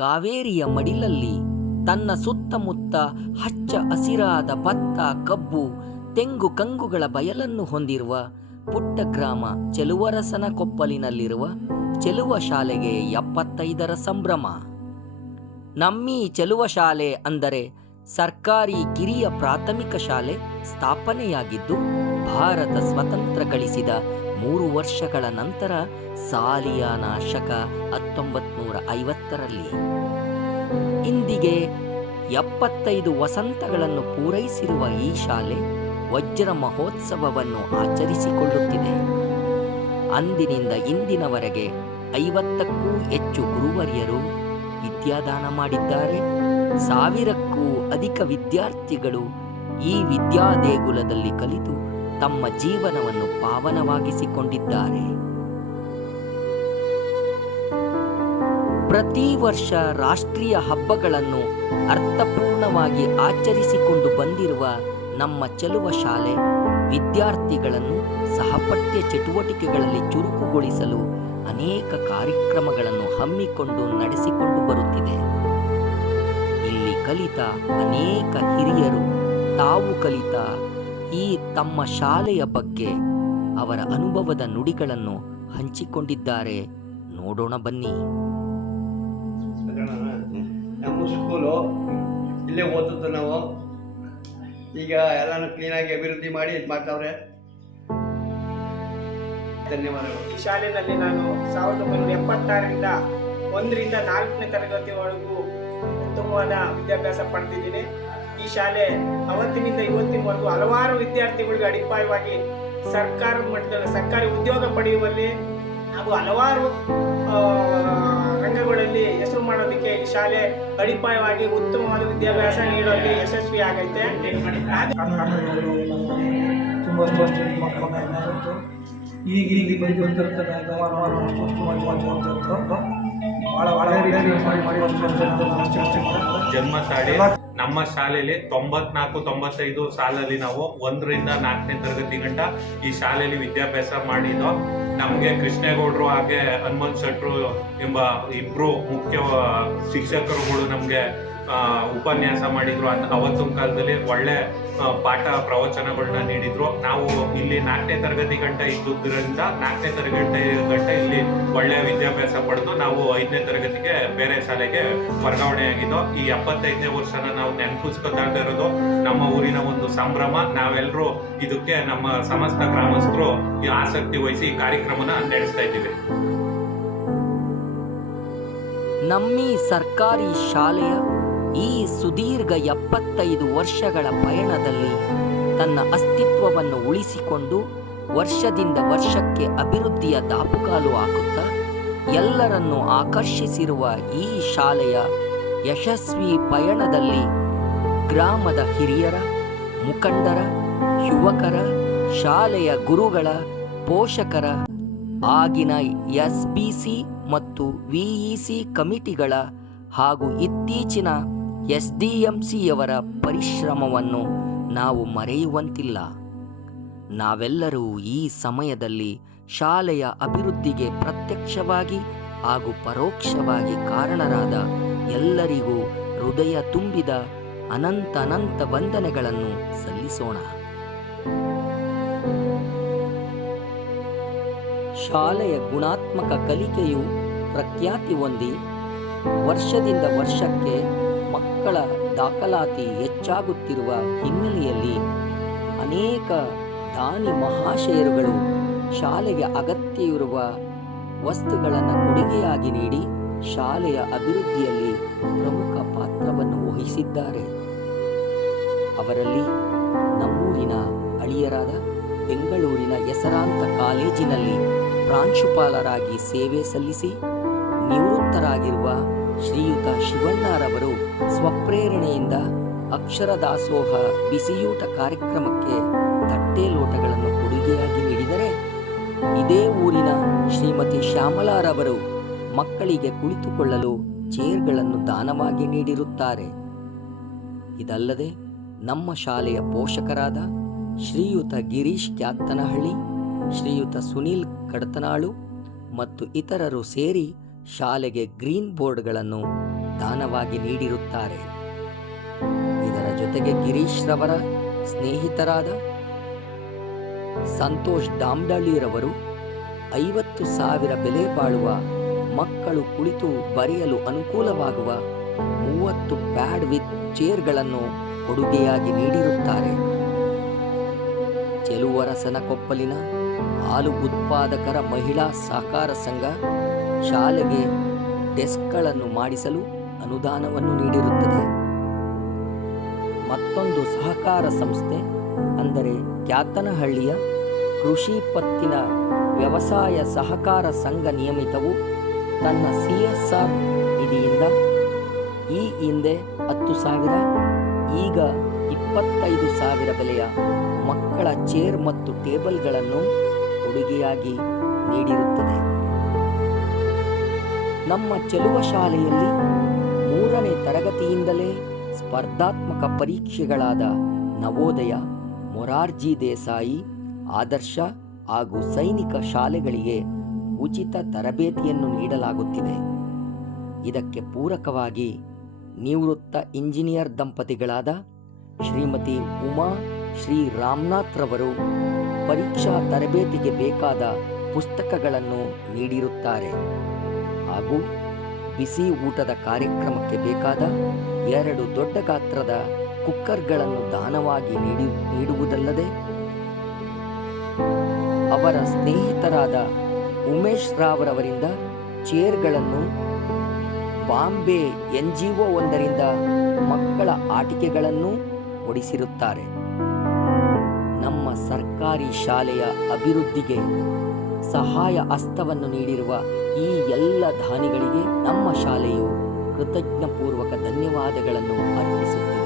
ಕಾವೇರಿಯ ಮಡಿಲಲ್ಲಿ ತನ್ನ ಸುತ್ತಮುತ್ತ ಹಚ್ಚ ಹಸಿರಾದ ಭತ್ತ, ಕಬ್ಬು, ತೆಂಗು ಕಂಗುಗಳ ಬಯಲನ್ನು ಹೊಂದಿರುವ ಪುಟ್ಟ ಗ್ರಾಮ ಚೆಲುವರಸನ ಕೊಪ್ಪಲಿನಲ್ಲಿರುವ ಚೆಲುವ ಶಾಲೆಗೆ 75ರ ಸಂಭ್ರಮ. ನಮ್ಮೀ ಚೆಲುವ ಶಾಲೆ ಅಂದರೆ ಸರ್ಕಾರಿ ಕಿರಿಯ ಪ್ರಾಥಮಿಕ ಶಾಲೆ ಸ್ಥಾಪನೆಯಾಗಿದ್ದು ಭಾರತ ಸ್ವತಂತ್ರ ಗಳಿಸಿದ 3 ವರ್ಷಗಳ ನಂತರ ಸಾಲಿಯಾನ ಶಕ 1950ರಲ್ಲಿ. ಇಂದಿಗೆ 75 ವಸಂತಗಳನ್ನು ಪೂರೈಸಿರುವ ಈ ಶಾಲೆ ವಜ್ರ ಮಹೋತ್ಸವವನ್ನು ಆಚರಿಸಿಕೊಳ್ಳುತ್ತಿದೆ. ಅಂದಿನಿಂದ ಇಂದಿನವರೆಗೆ 50ಕ್ಕೂ ಹೆಚ್ಚು ಗುರುವರ್ಯರು ವಿದ್ಯಾದಾನ ಮಾಡಿದ್ದಾರೆ. 1000ಕ್ಕೂ ಅಧಿಕ ವಿದ್ಯಾರ್ಥಿಗಳು ಈ ವಿದ್ಯಾದೇಗುಲದಲ್ಲಿ ಕಲಿತು ತಮ್ಮ ಜೀವನವನ್ನು ಪಾವನವಾಗಿಸಿಕೊಂಡಿದ್ದಾರೆ. ಪ್ರತಿ ವರ್ಷ ರಾಷ್ಟ್ರೀಯ ಹಬ್ಬಗಳನ್ನು ಅರ್ಥಪೂರ್ಣವಾಗಿ ಆಚರಿಸಿಕೊಂಡು ಬಂದಿರುವ ನಮ್ಮ ಚೆಲುವ ಶಾಲೆ ವಿದ್ಯಾರ್ಥಿಗಳನ್ನು ಸಹಪಠ್ಯ ಚಟುವಟಿಕೆಗಳಲ್ಲಿ ಚುರುಕುಗೊಳಿಸಲು ಅನೇಕ ಕಾರ್ಯಕ್ರಮಗಳನ್ನು ಹಮ್ಮಿಕೊಂಡು ನಡೆಸಿಕೊಂಡು ಬರುತ್ತಿದೆ. ಇಲ್ಲಿ ಕಲಿತ ಅನೇಕ ಹಿರಿಯರು ತಾವು ಕಲಿತ ಈ ತಮ್ಮ ಶಾಲೆಯ ಬಗ್ಗೆ ಅವರ ಅನುಭವದ ನುಡಿಗಳನ್ನು ಹಂಚಿಕೊಂಡಿದ್ದಾರೆ. ನೋಡೋಣ ಬನ್ನಿ. ನಮ್ಮ ಸ್ಕೂಲು ಇಲ್ಲೇ ಓದಿದ್ದು ನಾವು. ಈಗ ಎಲ್ಲಾನು ಕ್ಲೀನಾಗಿ ಅಭಿವೃದ್ಧಿ ಮಾಡಿ ಇದು ಮಾಡ್ತಾವ್ರೆ. ಧನ್ಯವಾದಗಳು. ಈ ಶಾಲೆಯಲ್ಲಿ ನಾನು 1976ರಿಂದ 1ರಿಂದ 4ನೇ ತರಗತಿವರೆಗೂ ಉತ್ತಮವಾದ ವಿದ್ಯಾಭ್ಯಾಸ ಪಡೆದಿದ್ದೀನಿ. ಈ ಶಾಲೆ ಅವತ್ತಿನಿಂದ ಇವತ್ತಿನವರೆಗೂ ಹಲವಾರು ವಿದ್ಯಾರ್ಥಿಗಳಿಗೆ ಅಡಿಪಾಯವಾಗಿ ಸರ್ಕಾರದ ಮಟ್ಟದಲ್ಲಿ ಸರ್ಕಾರಿ ಉದ್ಯೋಗ ಪಡೆಯುವಲ್ಲಿ ಹಾಗೂ ಹಲವಾರು ರಂಗಗಳಲ್ಲಿ ಹೆಸರು ಮಾಡೋದಕ್ಕೆ ಈ ಶಾಲೆ ಅಡಿಪಾಯವಾಗಿ ಉತ್ತಮವಾದ ವಿದ್ಯಾಭ್ಯಾಸ ನೀಡುವಲ್ಲಿ ಯಶಸ್ವಿ ಆಗೈತೆ. ತುಂಬ ಮಕ್ಕಳು ಈಗ ಬಂದಿರ್ತಾರೆ ಜನ್ಮತಾಳಿ ನಮ್ಮ ಶಾಲೆಯಲ್ಲಿ 94-95 ಸಾಲಲ್ಲಿ ನಾವು 1ರಿಂದ 4ನೇ ತರಗತಿ ಗಂಟ ಈ ಶಾಲೆಯಲ್ಲಿ ವಿದ್ಯಾಭ್ಯಾಸ ಮಾಡಿದ್ದು. ನಮಗೆ ಕೃಷ್ಣೇಗೌಡರು ಹಾಗೆ ಹನುಮಂತ್ ಶೆಟ್ರು ಎಂಬ ಇಬ್ರು ಮುಖ್ಯ ಶಿಕ್ಷಕರುಗಳು ನಮಗೆ ಉಪನ್ಯಾಸ ಮಾಡಿದ್ರು. ಅವತ್ತಿನ ಕಾಲದಲ್ಲಿ ಒಳ್ಳೆ ಪಾಠ ಪ್ರವಚನಗಳನ್ನ ನೀಡಿದ್ರು. ನಾವು ಇಲ್ಲಿ 4ನೇ ತರಗತಿ ಗಂಟ ಇದ್ದುದರಿಂದ 4ನೇ ತರಗತಿ ಗಂಟ ಇಲ್ಲಿ ಒಳ್ಳೆಯ ವಿದ್ಯಾಭ್ಯಾಸ ಪಡೆದು ನಾವು 5ನೇ ತರಗತಿಗೆ ಬೇರೆ ಶಾಲೆಗೆ ವರ್ಗಾವಣೆಯಾಗಿದ್ದು. ಈ 75ನೇ ವರ್ಷನ ನಾವು ನೆನಪಿಸ್ಕೊತಾ ಇರೋದು ನಮ್ಮ ಊರಿನ ಒಂದು ಸಂಭ್ರಮ. ನಾವೆಲ್ಲರೂ ಇದಕ್ಕೆ ನಮ್ಮ ಸಮಸ್ತ ಗ್ರಾಮಸ್ಥರು ಈ ಆಸಕ್ತಿ ವಹಿಸಿ ಈ ಕಾರ್ಯಕ್ರಮನ ನಡೆಸ್ತಾ ಇದ್ದೀವಿ. ನಮ್ಮೀ ಸರ್ಕಾರಿ ಶಾಲೆಯ ಈ ಸುದೀರ್ಘ 75 ವರ್ಷಗಳ ಪಯಣದಲ್ಲಿ ತನ್ನ ಅಸ್ತಿತ್ವವನ್ನು ಉಳಿಸಿಕೊಂಡು ವರ್ಷದಿಂದ ವರ್ಷಕ್ಕೆ ಅಭಿವೃದ್ಧಿಯ ದಾಪುಗಾಲು ಹಾಕುತ್ತಾ ಎಲ್ಲರನ್ನೂ ಆಕರ್ಷಿಸಿರುವ ಈ ಶಾಲೆಯ ಯಶಸ್ವಿ ಪಯಣದಲ್ಲಿ ಗ್ರಾಮದ ಹಿರಿಯರ, ಮುಖಂಡರ, ಯುವಕರ, ಶಾಲೆಯ ಗುರುಗಳ, ಪೋಷಕರ, ಆಗಿನ SBC ಮತ್ತು VEC ಕಮಿಟಿಗಳ ಹಾಗೂ ಇತ್ತೀಚಿನ SDMCಯವರ ಪರಿಶ್ರಮವನ್ನು ನಾವು ಮರೆಯುವಂತಿಲ್ಲ. ನಾವೆಲ್ಲರೂ ಈ ಸಮಯದಲ್ಲಿ ಶಾಲೆಯ ಅಭಿವೃದ್ಧಿಗೆ ಪ್ರತ್ಯಕ್ಷವಾಗಿ ಹಾಗೂ ಪರೋಕ್ಷವಾಗಿ ಕಾರಣರಾದ ಎಲ್ಲರಿಗೂ ಹೃದಯ ತುಂಬಿದ ಅನಂತ ವಂದನೆಗಳನ್ನು ಸಲ್ಲಿಸೋಣ. ಶಾಲೆಯ ಗುಣಾತ್ಮಕ ಕಲಿಕೆಯು ಪ್ರಖ್ಯಾತಿ ಹೊಂದಿ ವರ್ಷದಿಂದ ವರ್ಷಕ್ಕೆ ಮಕ್ಕಳ ದಾಖಲಾತಿ ಹೆಚ್ಚಾಗುತ್ತಿರುವ ಹಿನ್ನೆಲೆಯಲ್ಲಿ ಅನೇಕ ದಾನಿ ಮಹಾಶಯರುಗಳು ಶಾಲೆಗೆ ಅಗತ್ಯವಿರುವ ವಸ್ತುಗಳನ್ನು ಕೊಡುಗೆಯಾಗಿ ನೀಡಿ ಶಾಲೆಯ ಅಭಿವೃದ್ಧಿಯಲ್ಲಿ ಪ್ರಮುಖ ಪಾತ್ರವನ್ನು ವಹಿಸಿದ್ದಾರೆ. ಅವರಲ್ಲಿ ನಮ್ಮೂರಿನ ಅಳಿಯರಾದ ಬೆಂಗಳೂರಿನ ಹೆಸರಾಂತ ಕಾಲೇಜಿನಲ್ಲಿ ಪ್ರಾಂಶುಪಾಲರಾಗಿ ಸೇವೆ ಸಲ್ಲಿಸಿ ನಿವೃತ್ತರಾಗಿರುವ ಶ್ರೀಯುತ ಶಿವಣ್ಣರವರು ಸ್ವಪ್ರೇರಣೆಯಿಂದ ಅಕ್ಷರ ದಾಸೋಹ ಬಿಸಿಯೂಟ ಕಾರ್ಯಕ್ರಮಕ್ಕೆ ತಟ್ಟೆ ಲೋಟಗಳನ್ನು ಕೊಡುಗೆಯಾಗಿ ನೀಡಿದರೆ, ಇದೇ ಊರಿನ ಶ್ರೀಮತಿ ಶ್ಯಾಮಲಾರವರು ಮಕ್ಕಳಿಗೆ ಕುಳಿತುಕೊಳ್ಳಲು ಚೇರ್ಗಳನ್ನು ದಾನವಾಗಿ ನೀಡಿರುತ್ತಾರೆ. ಇದಲ್ಲದೆ ನಮ್ಮ ಶಾಲೆಯ ಪೋಷಕರಾದ ಶ್ರೀಯುತ ಗಿರೀಶ್ ಕ್ಯಾತ್ತನಹಳ್ಳಿ, ಶ್ರೀಯುತ ಸುನೀಲ್ ಕಡತನಾಳು ಮತ್ತು ಇತರರು ಸೇರಿ ಶಾಲೆಗೆ ಗ್ರೀನ್ ಬೋರ್ಡ್ಗಳನ್ನು ದಾನವಾಗಿ ನೀಡಿರುತ್ತಾರೆ. ಇದರ ಜೊತೆಗೆ ಗಿರೀಶ್ ರವರ ಸ್ನೇಹಿತರಾದ ಸಂತೋಷ್ ಡಾಮ್ಡಳ್ಳಿರವರು 50,000 ಬೆಲೆ ಬಾಳುವ ಮಕ್ಕಳು ಕುಳಿತು ಬರೆಯಲು ಅನುಕೂಲವಾಗುವ 30 ಪ್ಯಾಡ್ ವಿತ್ ಚೇರ್ಗಳನ್ನು ಕೊಡುಗೆಯಾಗಿ ನೀಡಿರುತ್ತಾರೆ. ಚೆಲುವರಸನಕೊಪ್ಪಲಿನ ಹಾಲು ಉತ್ಪಾದಕರ ಮಹಿಳಾ ಸಹಕಾರ ಸಂಘ ಶಾಲೆಗೆ ಡೆಸ್ಕ್ಗಳನ್ನು ಮಾಡಿಸಲು ಅನುದಾನವನ್ನು ನೀಡಿರುತ್ತದೆ. ಮತ್ತೊಂದು ಸಹಕಾರ ಸಂಸ್ಥೆ ಅಂದರೆ ಕ್ಯಾತನಹಳ್ಳಿಯ ಕೃಷಿ ಪತ್ತಿನ ವ್ಯವಸಾಯ ಸಹಕಾರ ಸಂಘ ನಿಯಮಿತವು ತನ್ನ CSR ನಿಧಿಯಿಂದ ಈ ಹಿಂದೆ 10,000 ಈಗ 25,000 ಬೆಲೆಯ ಮಕ್ಕಳ ಚೇರ್ ಮತ್ತು ಟೇಬಲ್ಗಳನ್ನು ಕೊಡುಗೆಯಾಗಿ ನೀಡಿರುತ್ತದೆ. ನಮ್ಮ ಚೆಲುವ ಶಾಲೆಯಲ್ಲಿ 3ನೇ ತರಗತಿಯಿಂದಲೇ ಸ್ಪರ್ಧಾತ್ಮಕ ಪರೀಕ್ಷೆಗಳಾದ ನವೋದಯ, ಮೊರಾರ್ಜಿ ದೇಸಾಯಿ, ಆದರ್ಶ ಹಾಗೂ ಸೈನಿಕ ಶಾಲೆಗಳಿಗೆ ಉಚಿತ ತರಬೇತಿಯನ್ನು ನೀಡಲಾಗುತ್ತಿದೆ. ಇದಕ್ಕೆ ಪೂರಕವಾಗಿ ನಿವೃತ್ತ ಇಂಜಿನಿಯರ್ ದಂಪತಿಗಳಾದ ಶ್ರೀಮತಿ ಉಮಾ ಶ್ರೀ ರಾಮನಾಥ್ ರವರು ಪರೀಕ್ಷಾ ತರಬೇತಿಗೆ ಬೇಕಾದ ಪುಸ್ತಕಗಳನ್ನು ನೀಡಿರುತ್ತಾರೆ ಹಾಗೂ ಬಿಸಿ ಊಟದ ಕಾರ್ಯಕ್ರಮಕ್ಕೆ ಬೇಕಾದ 2 ದೊಡ್ಡ ಗಾತ್ರದ ಕುಕ್ಕರ್ಗಳನ್ನು ದಾನವಾಗಿ ನೀಡುವುದಲ್ಲದೆ ಅವರ ಸ್ನೇಹಿತರಾದ ಉಮೇಶ್ ರಾವ್ರವರಿಂದ ಚೇರ್ಗಳನ್ನು, ಬಾಂಬೆ NGO ಒಂದರಿಂದ ಮಕ್ಕಳ ಆಟಿಕೆಗಳನ್ನು ಕೊಡಿಸಿರುತ್ತಾರೆ. ನಮ್ಮ ಸರ್ಕಾರಿ ಶಾಲೆಯ ಅಭಿವೃದ್ಧಿಗೆ ಸಹಾಯ ಹಸ್ತವನ್ನು ನೀಡಿರುವ ಈ ಎಲ್ಲ ದಾನಿಗಳಿಗೆ ನಮ್ಮ ಶಾಲೆಯು ಕೃತಜ್ಞಪೂರ್ವಕ ಧನ್ಯವಾದಗಳನ್ನು ಅರ್ಪಿಸುತ್ತದೆ.